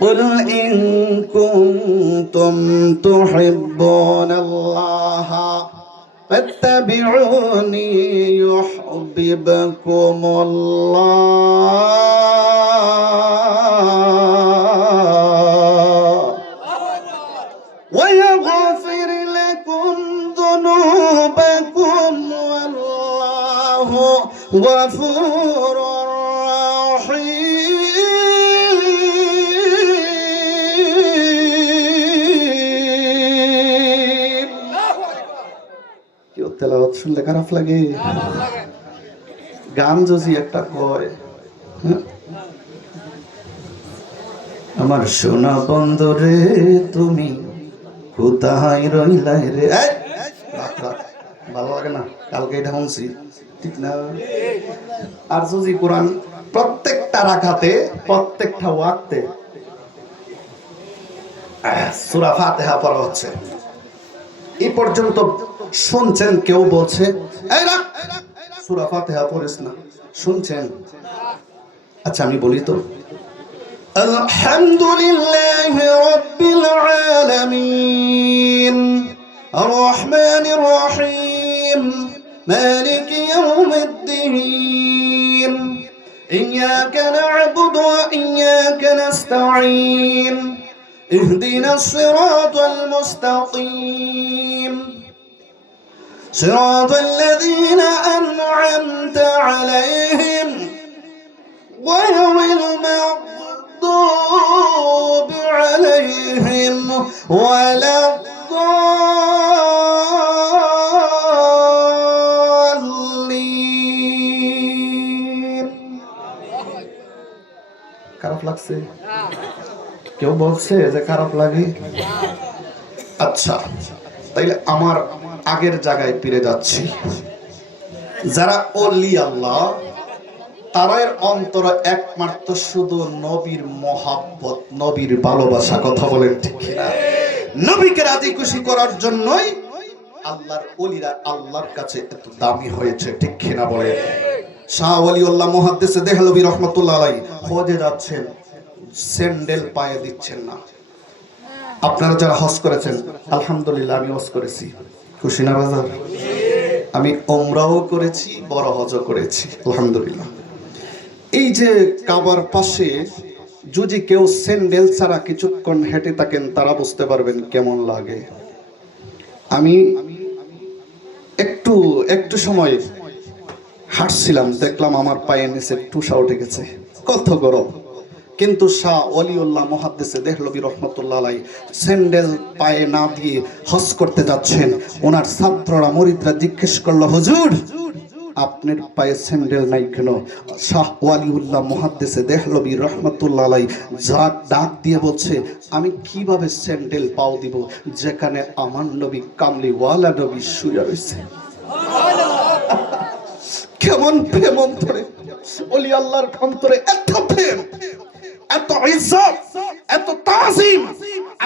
قل إن كنتم تحبون الله فاتبعوني يحببكم الله ويغفر لكم ذنوبكم والله غفور رحيم. কেউ তেলাওয়াত শুনলে খারাপ লাগে? গান যদি একটা কয়, আমার সোনা বন্দরে তুমি কোথায় রইলাই রে, ভালো লাগে না? কালকে এটা শুনছি, ঠিক না? আর যদি কোরআন প্রত্যেকটা রাকাতে প্রত্যেকটা ওয়াক্তে সূরা ফাতিহা পড়া হচ্ছে, এই পর্যন্ত শুনছেন কেউ বলছে এই রাখ সূরা ফাতিহা পড়িস না, শুনছেন? আচ্ছা আমি বলি তো, আলহামদুলিল্লাহি রাব্বিল আলামিন আর রহমানির রহিম মালিকি ইয়াউমিদ্দিন ইয়্যাকা না'বুদু ওয়া ইয়্যাকা নাস্তাঈন ইহদিনাস সিরাতাল মুস্তাকিম সিরাতাল লাযীনা আন'আমতা আলাইহিম গায়রিল মাগদুবি আলাইহিম ওয়ালা খারাপ লাগছে? কেউ বলছে যে খারাপ লাগে? আচ্ছা তাইলে আমার আগের জায়গায় ফিরে যাচ্ছি। যারা ওলি আল্লাহ, তাদের অন্তরে একমাত্র শুধু নবীর মহাব্বত, নবীর ভালোবাসা। কথা বলেন ঠিক কিনা? নবীকে রাজি খুশি করার জন্যই আল্লাহর ওলিরা আল্লাহর কাছে এত দামি হয়েছে, ঠিক কিনা বলেন? শাহ ওলিউল্লাহ মুহাদ্দিস দেহলভী রহমাতুল্লাহ আলাইহি হজে যাচ্ছেন, স্যান্ডেল পায়ে দিচ্ছেন না। আপনারা যারা হজ করেছেন, আলহামদুলিল্লাহ আমি হজ করেছি, খুশি না বাজার? আমি উমরাও করেছি, বড় হজও করেছি, আলহামদুলিল্লাহ। এই যে কাবার পাশে যদি কেউ স্যান্ডেল ছাড়া কিছুক্ষণ হেঁটে থাকেন, তারা বুঝতে পারবেন কেমন লাগে। আমি একটু সময় হাঁটছিলাম, দেখলাম আমার পায়ের নিচে টুসা উঠে গেছে, কত গরম। কিন্তু শাহ ওলিউল্লাহ মুহাদ্দিস দেহলভী রহমাতুল্লাহ আলাইহি স্যান্ডেল পায়ে না দিয়ে হজ করতে যাচ্ছেন। ওনার ছাত্ররা মুরিদরা জিজ্ঞেস করলো, হুজুর আপনার পায়ে স্যান্ডেল নাই কেন? শাহ ওলিউল্লাহ মুহাদ্দিস দেহলভী রহমাতুল্লাহ আলাইহি ডাক দিয়ে বলছে, আমি কিভাবে স্যান্ডেল পাও দিব যেখানে আমার নবী কামলিওয়ালা নবী শুয়ে রয়েছে। কেমন প্রেম অন্তরে, ওলি আল্লাহর অন্তরে এত প্রেম, এত ইজ্জত, এত তাজিম।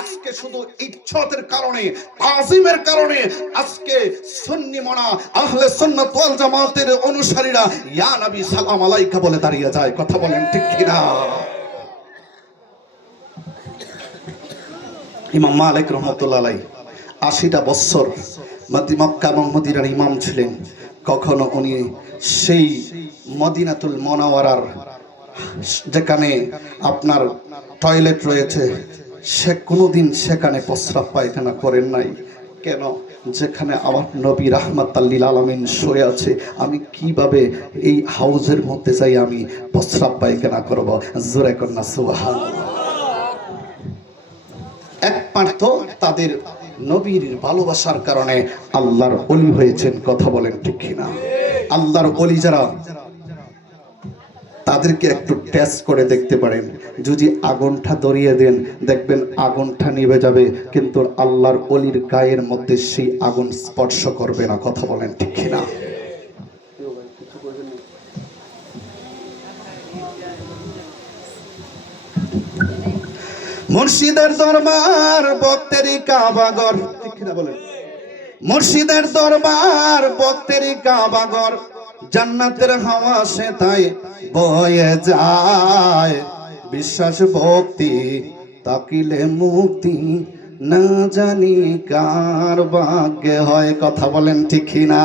আজকে শুধু ইজ্জতের কারণে, তাজিমের কারণে আজকে সুন্নি মোনা আহলে সুন্নাত ওয়াল জামাতের অনুসারীরা ইয়া নবী সালাম আলাইকা বলে দাঁড়িয়ে যায়। কথা বলেন ঠিক কিনা? ইমাম মালিক রহমাতুল্লাহ আলাইহি ৮০টা বছর মক্কা এবং মদিনার ইমাম ছিলেন। কখনো উনি সেই মদিনাতুল মুনাওয়ারার যেখানে আপনার টয়লেট রয়েছে, সে কোনোদিন সেখানে প্রস্রাব পায়খানা করেন নাই। কেন? যেখানে আমার নবী রাহমাতাল লিল আলামিন শুয়ে আছে, আমি কিভাবে এই হাউজের মধ্যে যাই আমি প্রস্রাব পায়খানা করব? জোরে কন্যা সুবহানাল্লাহ। একমাত্র তাদের নবীর ভালোবাসার কারণে আল্লাহর ওলি হয়েছেন। কথা বলেন ঠিক কিনা? আল্লাহর ওলি যারা, তাদেরকে একটু টেস্ট করে দেখতে পারেন। যদি আগুনটা ধরিয়ে দেন, দেখবেন আগুনটা নিভে যাবে, কিন্তু আল্লাহর ওলির গায়ের মধ্যে সেই আগুন স্পর্শ করবে না। কথা বলেন ঠিক কিনা? মুর্শিদের দরবার বক্তেরি কাবাগর, ঠিক কিনা বলেন? মুর্শিদের দরবার বক্তেরি কাবাগর, জান্নাতের হাওয়া সে তাই বয়ে যায়। বিশ্বাস ভক্তি তাকিলে মুক্তি না জানি কার ভাগ্যে হয়। কথা বলেন ঠিক কিনা?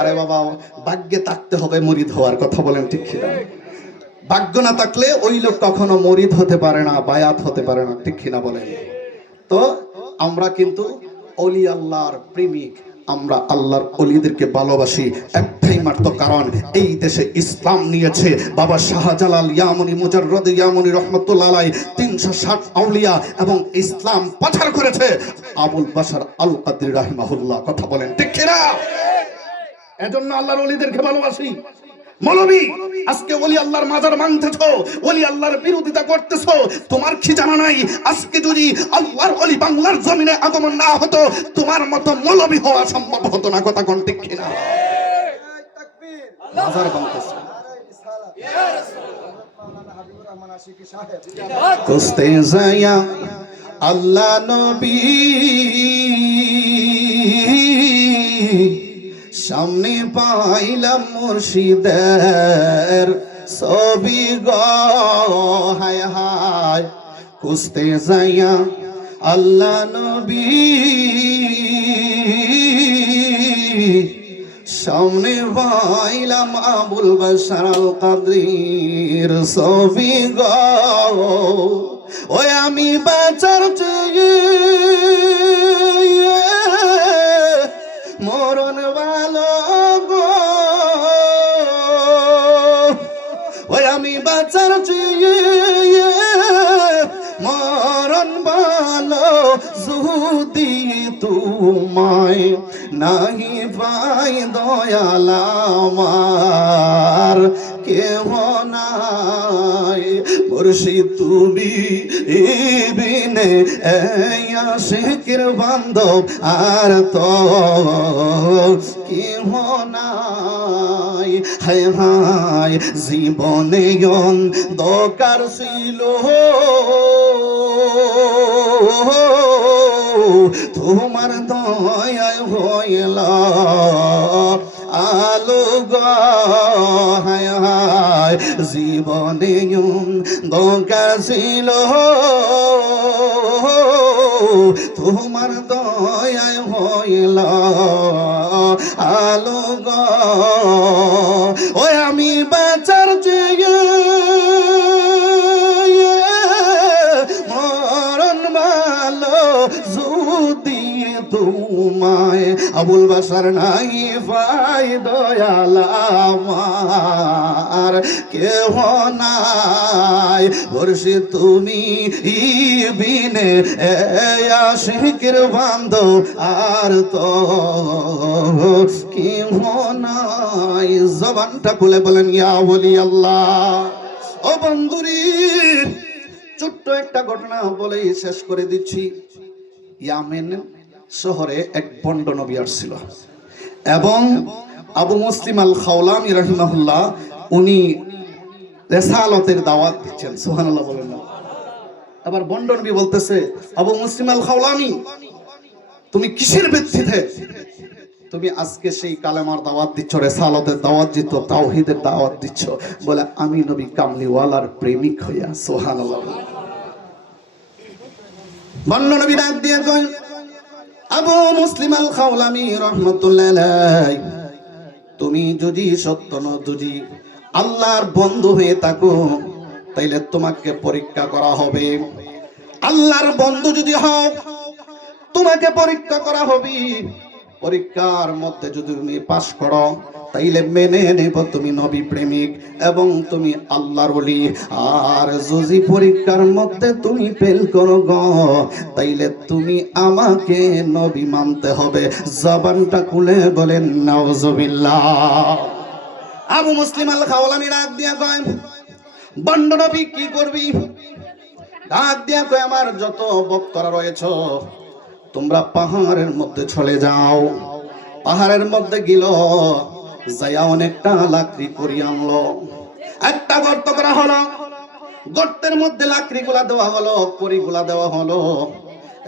আরে বাবা, ভাগ্যে থাকতে হবে মুরিদ হওয়ার। কথা বলেন ঠিক কিনা? ভাগ্য না থাকলে ওই লোক কখনো মুরিদ হতে পারে না, বায়াত হতে পারে না। ঠিক কিনা বলেন? তো আমরা কিন্তু অলি আল্লাহর প্রেমিক, আমরা আল্লাহর অলিদেরকে ভালোবাসি একটাই মাত্র কারণ, এই দেশে ইসলাম নিয়েছে বাবা শাহজালাল ইয়ামনি মুজাররদ ইয়ামনি রহমাতুল্লাহ আলাইহি 360 আউলিয়া এবং ইসলাম প্রচার করেছে আবুল বাশার আল কাদরি রাহিমাহুল্লাহ। কথা বলেন ঠিক কিনা? এজন্য আল্লাহর অলিদেরকে ভালোবাসি। মৌলবী আজকে ওলি আল্লাহর মাজার ভাঙতেছো, ওলি আল্লাহর বিরোধিতা করতেছো, তোমার কি জানা নাই আজকে যদি আল্লাহর ওলি বাংলার জমিনে আগমন না হতো তোমার মতো মৌলবী হওয়া সম্ভব হতো না। কথা কোন ঠিক কিনা? মাজার ভাঙতেছো। কুস্তে যায়া আল্লাহ নবী সামনে পাইলাম মুর্শিদের ছবি গো, হায় হায়। খুঁজতে যাইয়া আল্লাহ নবী সামনে পাইলাম আবুল বাশার আল কাদরির ছবি গো। ওই আমি বাঁচার চেয়ে মরণ ভালো গো, ওই আমি বাঁচার চেয়ে মরণ ভালো। যদি তোমায় নাহি পাই দয়াল আমার কেহ নাই, মুর্শিদ তুমি বিনে আশিকের বান্ধব আর তো কেহ নাই। হায় হায় জীবনে দরকার ছিল তোমার দয়ায় হইল আলো গো, হায় হায় জীবনে দরকার ছিল তোমার দয়ায় হইল আলো গো। ওই আমি বাঁচার চেয়ে মরণ ভালো। যদি তোমায় আবুল বাশার নাই পাই দয়াল আমার কেহ নাই, মুর্শিদ তুমি বিনে আশিকের বান্ধব আর তো কেহ নাই। জবানটা খুলে বলেন ইয়া ওলি আল্লাহ। ও বন্ধুরি, ছোট্ট একটা ঘটনা বলেই শেষ করে দিচ্ছি। ইয়ামেন শহরে এক বন্ড নবী আসছিল এবং আবু মুসলিম আল খাওলামি রাহিমাহুল্লাহ উনি রিসালাতের দাওয়াত দিচ্ছেন। সুবহানাল্লাহ বলেন না? আবার বন্ড নবী বলতেছে, আবু মুসলিম আল খাওলামি তুমি কিসের ভিত্তিতে তুমি আজকে সেই কালেমার দাওয়াত দিচ্ছ, রিসালাতের দাওয়াত দিচ্ছ, তাওহীদের দাওয়াত দিচ্ছ? বলে আমি নবী কামলিওয়ালার প্রেমিক হইয়া। সুবহানাল্লাহ। বন্ড নবী ডাক দিয়ে কয়, আবু মুসলিম আল খাওলামি রাহমাতুল্লাহ আলাইহি, তুমি যদি সত্য যদি আল্লাহর বন্ধু হয়ে থাকো তাইলে তোমাকে পরীক্ষা করা হবে। আল্লাহর বন্ধু যদি হও তোমাকে পরীক্ষা করা হবে। পরীক্ষার মধ্যে যদি তুমি পাস করো তাইলে মেনে নেব তুমি নবী প্রেমিক এবং তুমি আল্লাহর ওলি। আর যদি পরীক্ষার মধ্যে তুমি ফেল করো গো তাইলে তুমি আমাকে নবী মানতে হবে। জবানটা খুলে বলেন নাউজুবিল্লাহ। আবু মুসলিম আল খাওলামি ডাক দিয়া কয়, বন্ড নবী কি করবি? ডাক দিয়া কয়, আমার যত ভক্তরা রয়েছে তোমরা পাহাড়ের মধ্যে চলে যাও। পাহাড়ের মধ্যে গেল, যাইয়া অনেকটা লাকড়ি করি আনলো, একটা গর্ত করা হলো, গর্তের মধ্যে লাকড়ি গুলা দেওয়া হলো, কড়িগুলা দেওয়া হলো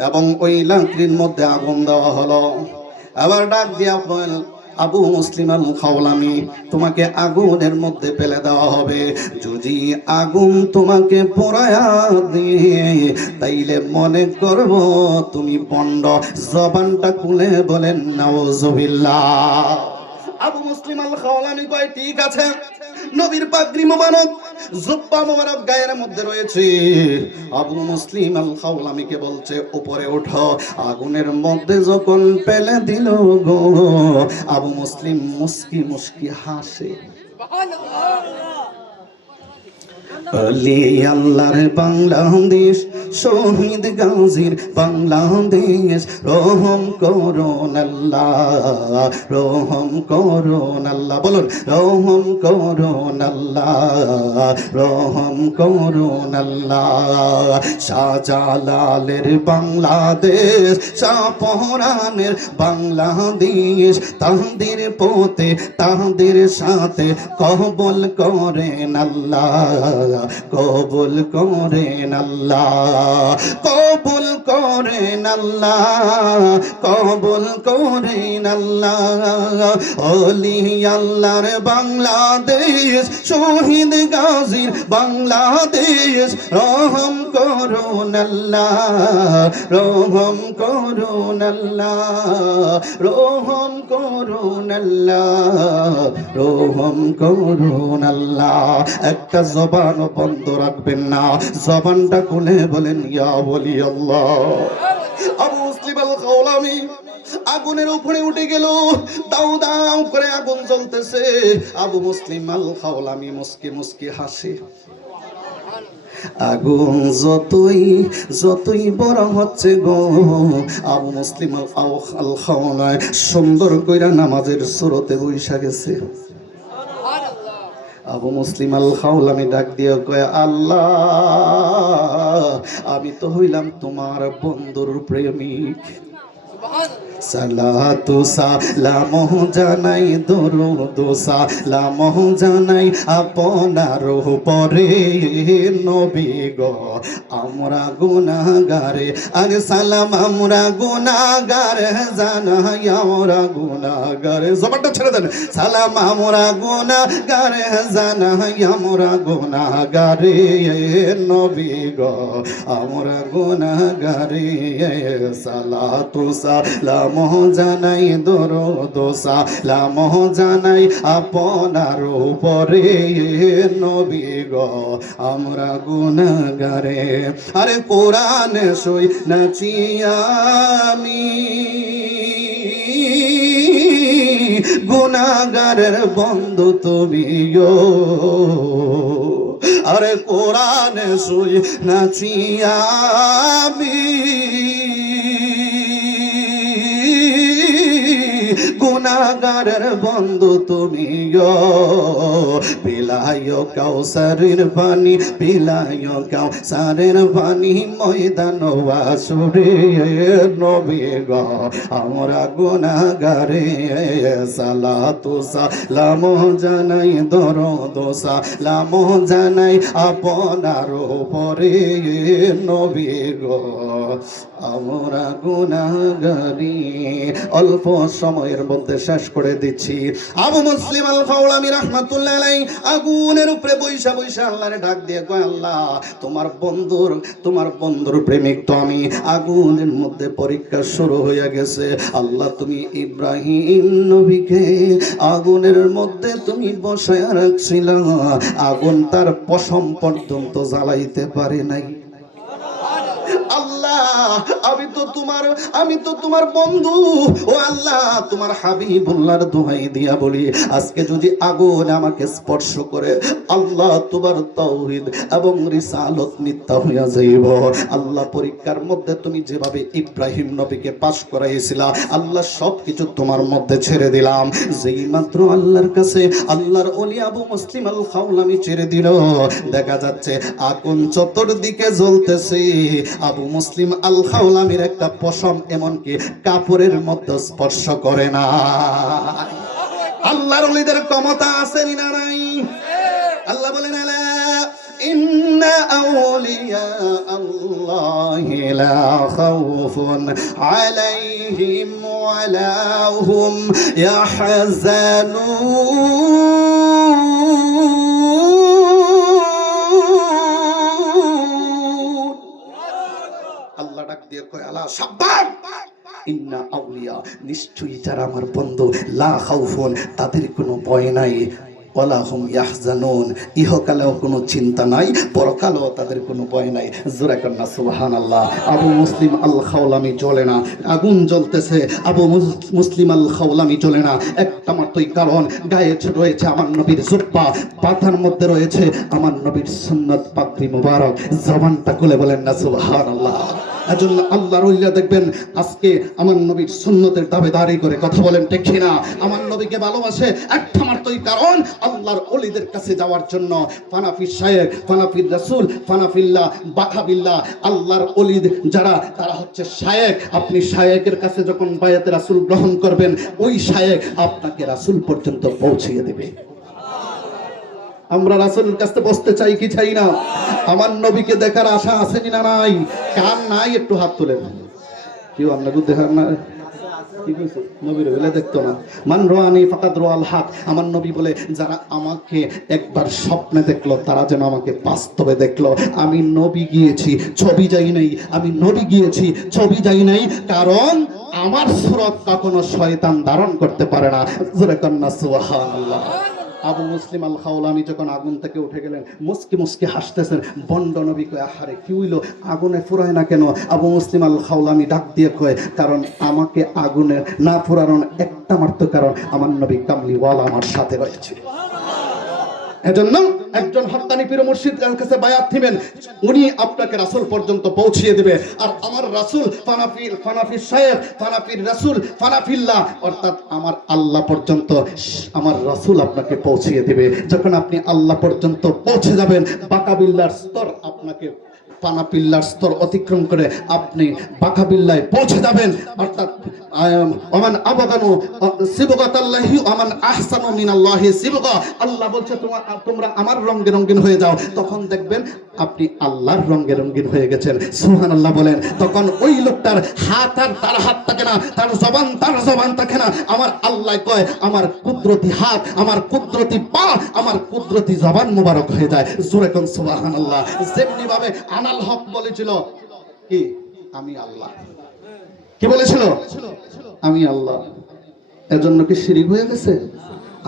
এবং ওই লাকড়ির মধ্যে আগুন দেওয়া হলো। আবার ডাক দিয়া বল, আবু মুসলিম আল খাওলামি, তোমাকে আগুনের মধ্যে ফেলে দেওয়া হবে। যদি আগুন তোমাকে পোড়ায়া দিয়ে তাইলে মনে করব তুমি পণ্ড। জবানটা খুলে বলেন নাউজুবিল্লাহ। আবু মুসলিম আল খাওলামি কয় ঠিক আছে, নবীর পাগড়ি মোবারক জুব্বা মোবারক গায়ের মধ্যে রয়েছে। আবু মুসলিম আল খাওলামিকে বলছে উপরে ওঠো। আগুনের মধ্যে যখন ফেলে দিল গো, আবু মুসলিম মুস্কি মুস্কি হাসে। আলি আল্লাহর বাংলাদেশ, শহীদ গাজীর বাংলাদেশ, রহম করুন আল্লাহ, রহম করুন আল্লাহ, বলুন রহম করুন আল্লাহ, রহম করুন আল্লাহ। শাহজালালের বাংলাদেশ, শাহপরানের বাংলাদেশ, তাদের পথে তাদের সাথে কবুল করেন আল্লাহ, কবুল করেন আল্লাহ, কবুল করেন আল্লাহ, কবুল করেন আল্লাহ। ওলি আল্লাহর বাংলাদেশ, শহীদ গাজীর বাংলাদেশ, রহম করুন আল্লাহ, রহম করুন আল্লাহ, রহম করুন আল্লাহ, রহম করুন আল্লাহ। একটা জবান বন্ধ রাখবেন না, জবানটা খুলে বলেন ইয়া ওলি আল্লাহ। আবু মুসলিম আল খাওলামি আগুনের উপরে উঠে গেল, দাউ দাউ করে আগুন জ্বলতেছে। আবু মুসলিম আল খাওলামি মুস্কি মুস্কি হাসে। আগুন যতই যতই বড় হচ্ছে গো, আবু মুসলিম আল খাওলামি সুন্দর কইরা নামাজের সুরতে বইসা গেছে। আবু মুসলিম আল খাওলামি ডাক দিয়ে কয় আল্লাহ, আমি তো হইলাম তোমার বন্ধুর প্রেমিক। সালাতু সালাম জানাই, দরুদ সালাম জানাই আপনার উপরে নবী গো, আমরা গুনাহগারে। আরে সালাম আমরা গুনাহগারে জানাই, আমরা গুনাহগারে। জবানটা ছেড়ে দেন। সালাম আমরা গুনাহগারে জানাই, আমরা গুনাহগারে নবী গো, আমরা গুনাহগারে। সালাতু সালাম জানাই, দরুদ সালাম জানাই আপনার উপরে নবী গো, আমরা গুনাহগারে। আরে কোরআন সই নাচি আমি, গুনাহগারের বন্ধু তুমি গো। আরে কোরআন সই নাচি আমি, গুনাহগারের বন্ধু তুমি গো। পিলায়ো কাউসারের পানি, পিলায়ো কাউসারের পানি, ময়দান ওয়াসুরে নবী গো, আমরা গুনাহগারে। সালাতু সালাম জানাই, দরুদ সালাম জানাই আপনার উপরে নবী গো, আমরা গুনাহগারি। অল্প সময়ের মধ্যে শেষ করে দিচ্ছি। আবু মুসলিম আল খাওলামি রাহমাতুল্লাহ আলাইহি আগুনের উপরে বইসা বইসা আল্লাহরে ডাক দিয়ে কয় আল্লাহ, তোমার বন্ধুর প্রেমিক তো আমি। আগুনের মধ্যে পরীক্ষা শুরু হয়ে গেছে। আল্লাহ তুমি ইব্রাহিম নবীকে আগুনের মধ্যে তুমি বসায়া রাখছিলা, আগুন তার পশম পর্যন্ত জ্বালাইতে পারে নাই। আল্লাহ আমি তো তোমার বন্ধু। ও আল্লাহ, তোমার হাবিবুল্লাহর দোহাই দিয়া বলি, আজকে যদি আগুন আমাকে স্পর্শ করে আল্লাহ, তোমার তাওহীদ এবং রিসালত মিথ্যা হইয়া যাইব। আল্লাহ, পরীক্ষার মধ্যে তুমি যেভাবে ইব্রাহিম নবীকে পাস করাইছিলা, আল্লাহ সবকিছু তোমার মধ্যে ছেড়ে দিলাম। যেই মাত্র আল্লাহর কাছে আল্লাহর ওলি আবু মুসলিম আল খাওলামি ছেড়ে দিল, দেখা যাচ্ছে আগুন চতুর্দিকে জ্বলতেছে। আবু মুসলিম আল খাওলামির একটা পশম এমনকি কাপড়ের মধ্যে স্পর্শ করে না। আল্লাহর ওলিদের ক্ষমতা আছে না নাই? আল্লাহ বলেন আলা ইন্না আউলিয়া আল্লাহ আল্লাহি লা খাউফুন আলাইহিম ওয়া লা হুম ইয়াহজানুন। আল্লাহ ডাক দিয়ে কয় আলা সাব্বান ইন্না আউলিয়া, নিশ্চয়ই যারা আমার বন্ধু, লা খাউফুন, তাদের কোনো ভয় নাই, ওয়ালা হুম ইয়াহজানুন, ইহকালেও কোনো চিন্তা নাই, পরকালেও তাদের কোনো ভয় নাই। জোরে কন্না সুবহানাল্লাহ। আবু মুসলিম আল খাওলামি জ্বলে না, আগুন জ্বলতেছে, আবু মুসলিম আল খাওলামি জ্বলে না, একটা মাত্রই কারণ, গায়ে রয়েছে আমার নবীর জুব্বা, পাতার মধ্যে রয়েছে আমার নবীর সুন্নাত পাগড়ি মুবারক। জবানটা খুলে বলেন না সুবহানাল্লাহ। এজন্য আল্লাহর ওলিরা দেখবেন আজকে আমার নবীর সুন্নতের দাবিদারি করে কথা বলেন ঠিক না? আমার নবীকে ভালোবাসে একটা মাত্রই কারণ, আল্লাহর ওলিদের কাছে যাওয়ার জন্য। ফানাফির শায়েখ, ফানাফির রাসূল, ফানাফিল্লাহ, বাকাবিল্লাহ, আল্লাহর ওলিদ যারা, তারা হচ্ছে শায়েখ। আপনি শায়েকের কাছে যখন বায়াতে রাসূল গ্রহণ করবেন, ওই শায়েখ আপনাকে রাসূল পর্যন্ত পৌঁছিয়ে দেবে। আমরা রাসূলের কাছে বসতে চাই কি চাই না? আমার নবীকে দেখার আশা আছে না নাই? কার নাই একটু হাত তুলেন। কেউ আপনাকে দেখার না? কি কইছে? নবীর বলে দেখতো না। মান রানি ফাকাদ রাআল হক। আমার নবী বলে যারা আমাকে একবার স্বপ্নে দেখলো, তারা যেন আমাকে বাস্তবে দেখলো। আমি নবী গিয়েছি, ছবি যাই নাই। আমি নবী গিয়েছি, ছবি যাই নাই, কারণ আমার সুরত কখনো শয়তান ধারণ করতে পারে না। জোরে কন্না সুবহানাল্লাহ। আবু মুসলিম আল খাওলামি যখন আগুন থেকে উঠে গেলেন, মুস্কি মুস্কি হাসতেছেন। বন্ড নবী কয় আহারে কি হইল, আগুনে ফুরায় না কেন? আবু মুসলিম আল খাওলামি ডাক দিয়ে কয়, কারণ আমাকে আগুনে না ফুরানোর একটা মাত্র কারণ, আমার নবী কামলিওয়ালা আমার সাথে রয়েছে। এজন্য একজন হক্কানি পীর মুর্শিদের কাছে বায়াত দিবেন, উনি আপনাকে রাসূল পর্যন্ত পৌঁছিয়ে দেবে। আর আমার রাসূল ফানাফির শায়েখ, ফানাফির রাসূল, ফানাফিল্লাহ, অর্থাৎ আমার আল্লাহ পর্যন্ত আমার রাসূল আপনাকে পৌঁছিয়ে দেবে। যখন আপনি আল্লাহ পর্যন্ত পৌঁছে যাবেন, বাকাবিল্লার স্তর আপনাকে, পানাপিল্লার স্তর অতিক্রম করে আপনি বাকাবিল্লায় পৌঁছে যাবেন। অর্থাৎ ওমান আবাগানু সিবগাতাল্লাহি ওমান আহসানু মিনাল্লাহি সিবগা। আল্লাহ বলছে তোমরা আমার রঙে রঙিন হয়ে যাও। তখন দেখবেন আপনি আল্লাহর রঙে রঙিন হয়ে গেছেন। সুবহানাল্লাহ বলেন। তখন ওই লোকটার হাত আর তার হাত থাকে না, তার জবান তার জবান থাকে না। আমার আল্লাহ কয় আমার কুদরতি হাত, আমার কুদরতি পা, আমার কুদরতি জবান মোবারক হয়ে যায়। জোরে কোন সুবহানাল্লাহ। যেমনি ভাবে আনাল হক বলেছিল কি, আমি আল্লাহ। কি বলেছিল? আমি আল্লাহ। এজন্য কি শিরিক হয়ে গেছে?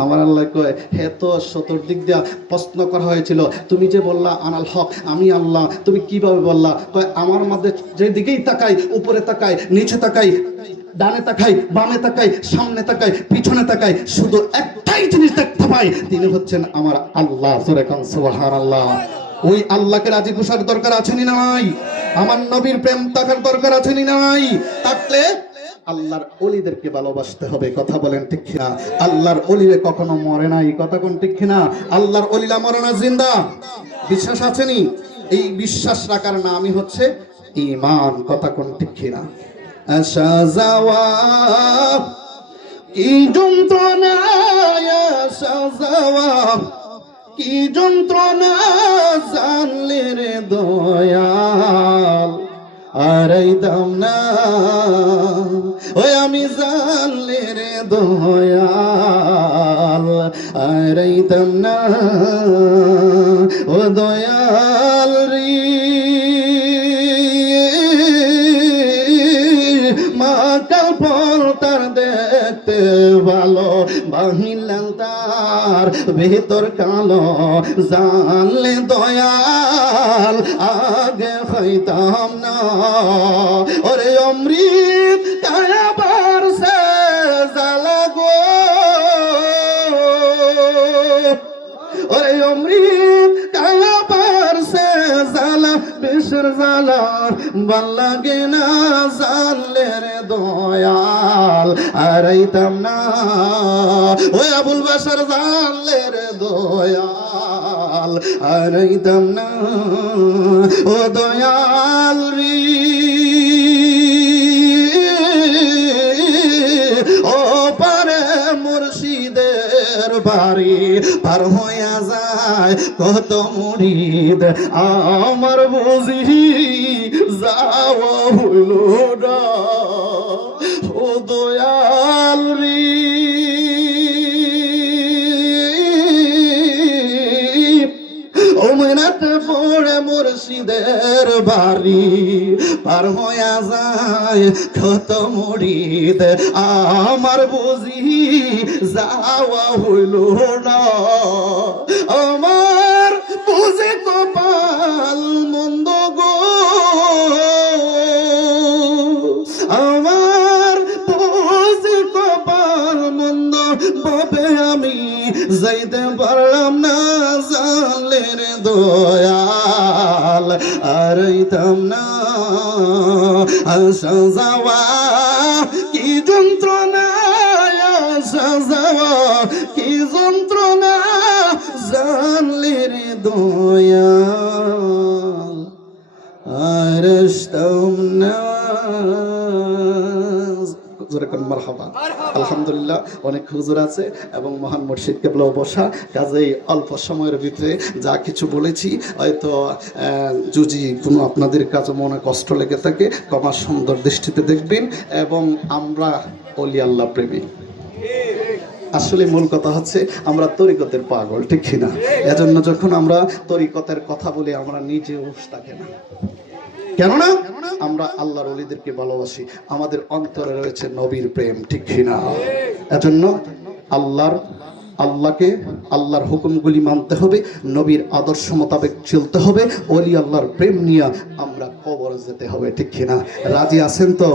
আমার আল্লাহ কয়, হে তো চতুর্দিক দিয়া প্রশ্ন করা হয়েছিল, তুমি যে বললা আনাল হক, আমি আল্লাহ, তুমি কিভাবে বললা? কয় আমার মধ্যে যেদিকেই তাকাই, উপরে তাকাই, নিচে তাকাই, ডানে তাকাই, বামে তাকাই, সামনে তাকাই, পিছনে তাকাই, শুধু একটাই জিনিস দেখতে পাই, তিনি হচ্ছেন আমার আল্লাহ। জোরে কোন সুবহানাল্লাহ। ওই আল্লাহকে রাজি খুশার দরকার আছে নি নাই? আমার নবীর প্রেম থাকার দরকার আছে নি নাই? থাকলে আল্লাহর ওলিদেরকে ভালোবাসতে হবে। কথা বলেন ঠিক না? আল্লাহর ওলিরে কখনো মরে নাই। কথা কোন ঠিক না? আল্লাহর ওলিরা মরে না, জিন্দা। বিশ্বাস আছে নি? এই বিশ্বাস রাখার নামই হচ্ছে ঈমান। কথা কোন ঠিক না? আশা যাওয়া কি যন্ত্রণা, আশা যাওয়া কি যন্ত্রণা, জানলে রে দয়াল আর দাম না, ওই আমি জানলে রে দয়াল আর দাম না, ও দয়াল রে। মা কাল পর তার দেখতে ভালো, বাহিলাল তার ভেতর কালো, জানলে দয়াল আগে খাইতাম না। ওরে অমৃত কায়াবার সে জ্বালা গো, ওরে অমৃত কায়াবার সে জ্বালা, বিষের জ্বালা ভাল লাগে না, জানলে রে দয়াল আরাইতাম না। ওই আবুল বাশার জানলে রে দয়াল আরাইতাম না, ও দয়াল রে। ও পারে মুর্শিদের বাড়ি পার হইয়া যায় কত মুরিদ আমার বুঝি যাওয়া হইল না ও দয়াল রে ও মেনাত পড়ে মুর্শিদের বাড়ি পার হইয়া যায় কত মুরিদ আমার বুঝি যাওয়া হইল না আমার বুঝে কপাল মন্দ গো আমার বুঝে কপাল মন্দ ববে আমি যাইতে পারলাম না জানলে রে দয়াল আর হইতাম না আসা যাওয়া কি যন্ত্রণা আসা যাওয়া কি যন্ত্রণা জানলে রে দয়াল আর আসতাম না মারহাবা আলহামদুলিল্লাহ অনেক হুজুর আছে এবং মহান মুর্শিদ কেবলাও বসা কাজেই অল্প সময়ের ভিতরে যা কিছু বলেছি হয়তো যদি কোনো আপনাদের কাছে মনে কষ্ট লেগে থাকে ক্ষমা সুন্দর দৃষ্টিতে দেখবেন এবং আমরা ওলি আল্লাহ প্রেমী আসলে মূল কথা হচ্ছে আমরা তরিকতের পাগল ঠিক কিনা এজন্য যখন আমরা তরিকতের কথা বলি আমরা নিজে হুঁশ থাকে না কেননা আমরা আল্লাহর ওলিদেরকে ভালোবাসি আমাদের অন্তরে রয়েছে নবীর প্রেম ঠিক কিনা এজন্য আল্লাহকে আল্লাহর হুকুমগুলি মানতে হবে নবীর আদর্শ মোতাবেক চলতে হবে ওলি আল্লাহর প্রেম নিয়ে আমরা কবরে যেতে হবে ঠিক কিনা রাজি আছেন তো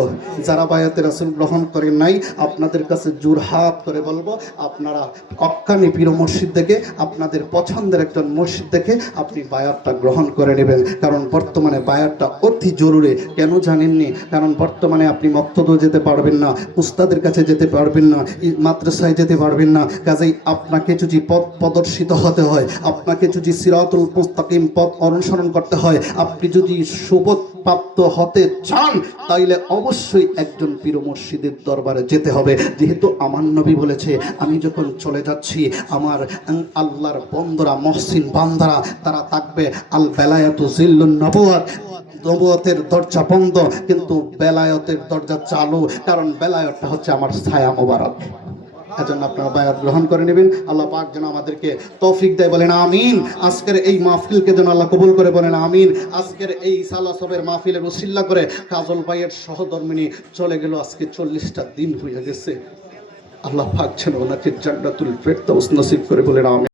যারা বায়াতে রাসূল গ্রহণ করেন নাই আপনাদের কাছে জোর হাত করে বলবো আপনারা অক্কানি পীর মসজিদ থেকে আপনাদের পছন্দের একজন মসজিদ থেকে আপনি বায়াতটা গ্রহণ করে নেবেন কারণ বর্তমানে বায়াতটা অতি জরুরি কেন জানেননি কারণ বর্তমানে আপনি মক্তবেও যেতে পারবেন না উস্তাদের কাছে যেতে পারবেন না মাদ্রাসায় যেতে পারবেন না কাজেই আপনাকে যদি পথ প্রদর্শিত হতে হয় আপনাকে যদি সিরাতুল মুস্তাকিম পথ অনুসরণ করতে হয় আপনি যদি সুবোধ প্রাপ্ত হতে চান তাইলে অবশ্যই একজন পীর মুর্শিদের দরবারে যেতে হবে যেহেতু আমার নবী বলেছে আমি যখন চলে যাচ্ছি আমার আল্লাহর বন্দরা মহসিন বান্দারা তারা থাকবে আল বেলায়াতু জিল্লুন নবুয়াত নবুয়তের দরজা বন্ধ কিন্তু বেলায়েতের দরজা চালু কারণ বেলায়েতটা হচ্ছে আমার ছায়া মোবারক এজন্য আপনারা বায়াত গ্রহণ করে নেবেন আল্লাহ পাক যেন আমাদেরকে তৌফিক দেয় বলেন আমিন আজকের এই মাহফিলকে যেন আল্লাহ কবুল করে বলেন আমিন আজকের এই সালাসবের মাহফিলের উসিল্লা করে কাজল ভাইয়ের সহধর্মিনী চলে গেল আজকে 40টা দিন হয়ে গেছে আল্লাহ পাক যেন ওনাকে জান্নাতুল ফেরদাউস নসিব করে বলেন আমিন।